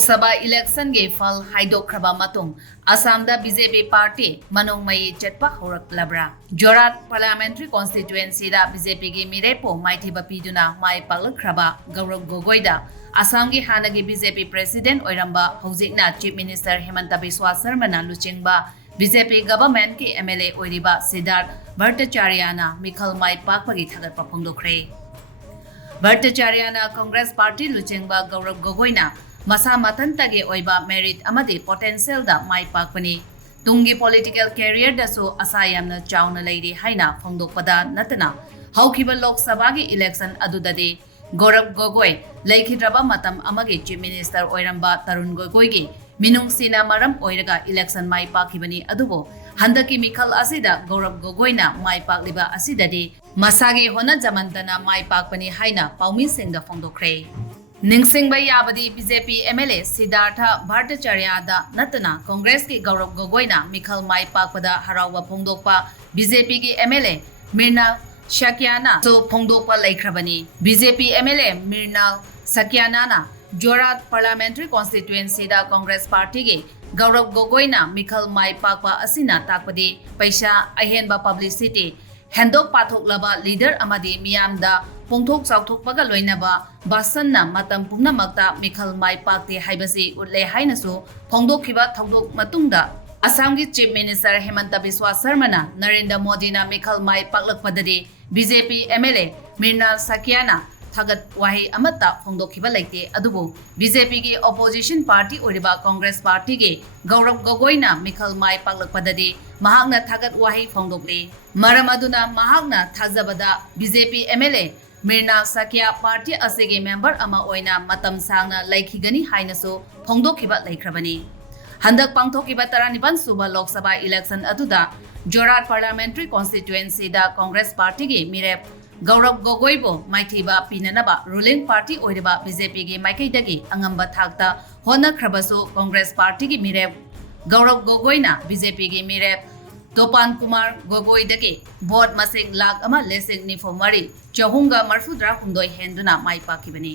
Loksabha election ge Phal Haidokhraba Matung Assam da BJP party Manung Mayi Chatpa Houraklabra Jorat parliamentary constituency da BJP ge mirepo Mayi bapiduna Mayi Houraklabra Gaurob Assam ge hanagi BJP president oiramba hojikna chief minister Hemanta Biswa Sarmana luchingba BJP government ke MLA oiriba Siddharth Bhattacharya Mikhal Mayi Pakpagi thagatpa phongdokhre Bhattacharya Congress party luchingba Gaurob Masa matantagi oiba merit amadi potential da mai pakpani tungi political career da so asayamna chauna leiri haina phongdokpada natana haukiba Loksabha gi election adudade Gaurav Gogoi laikhidraba matam amagi chief minister oiramba Tarun Gogoi gi minung sina maram oiraga election mai pakibani adubo handaki mikhal asida Gaurav Gogoi na mai pakliba asidade masagi hona jamantana mai pakpani haina paumi singda phongdokre Ningsingba yabadi BJP MLA Siddhartha Bhattacharya da natana Congress ki Gaurav Gogoi na Mikhal Mayi Pakpada harawa phongdokpa BJP ki MLA Mirna Sakyana so phongdokpa laikhrabani BJP MLA Mirna Sakyana na Jorat parliamentary constituency da Congress party ki Gaurav Gogoi na Mikhal Mayi Pakpa asina takpadi paisa ahenba publicity Handok Houraklabra leader amadi miyamda Pongthok Chauthokpaga loinaba basanna matam pumnamakta Mikhal Mayi Pakte haibasi utle hainasu phongdokhiba thongdok matungda Assam gi chief minister Hemanta Biswa Sarmana Narendra Modi na Mikhal Mayi Paklakpadade BJP MLA Mirna Sakyana thagat wahi amata phongdokhiba laite adubu BJP gi opposition party oriba Congress party ge Gaurav Gogoi na Mikhal Mayi Paklakpadade mahakna thagat wahi phongdokle maram aduna mahakna thajabada BJP MLA Mirna Sakya party asege member ama oina matam sangna laikhigani hainaso phongdokhiba laikhrabani handak pangthokiba 12 suba Loksabha election aduda Jorat parliamentary constituency da Congress party ge mirep Gaurav Gogoi bo maithiba pinanaba ruling party oiriba BJP ge maikaidagi angamba thakta hona khrabaso Congress party ge mirep Gaurav Gogoi na BJP ge mirep Topan Kumar Gogoi dake vote masing lag ama lesing ni fomari chahunga marfudra hundoi henduna mai pakibani